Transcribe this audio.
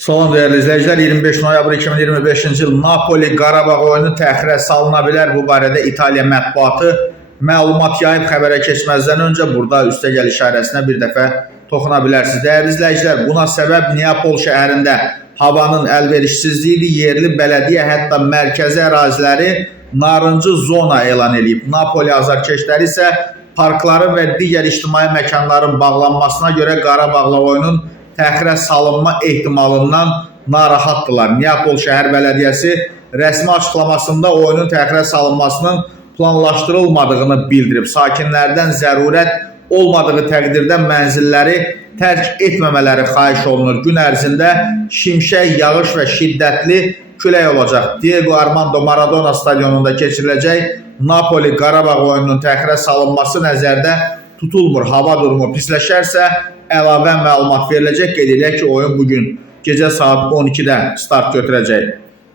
Salam değerli izleyiciler, 25 noyabr 2025-ci il Napoli Qarabağ oyunu təxirə salına bilər. Bu barədə İtaliya mətbuatı məlumat yayıb. Xəbərə keçməzdən öncə burada üstəgəl işarəsinə bir dəfə toxuna bilərsiniz. Değerli izleyiciler, buna səbəb Neapol şəhərində havanın əlverişsizliyidir. Yerli bələdiyyə hətta mərkəzi əraziləri narıncı zona elan edib. Napoli azarkeşləri isə parkların və digər ictimai məkanların bağlanmasına görə Qarabağla oyunun təxirə salınma ehtimalından narahatdılar. Neapol şəhər bələdiyyəsi rəsmi açıqlamasında oyunun təxirə salınmasının planlaşdırılmadığını bildirib. Sakinlərdən zərurət olmadığı təqdirdə mənzilləri tərk etməmələri xahiş olunur. Gün ərzində şimşək, yağış və şiddətli külək olacaq. Diego Armando Maradona stadionunda keçiriləcək Napoli Qarabağ oyununun təxirə salınması nəzərdə tutulmur. Hava durumu pisləşərsə əlavə məlumat veriləcək. Qeyd edək ki, oyun bugün gecə saat 12-də start götürəcək.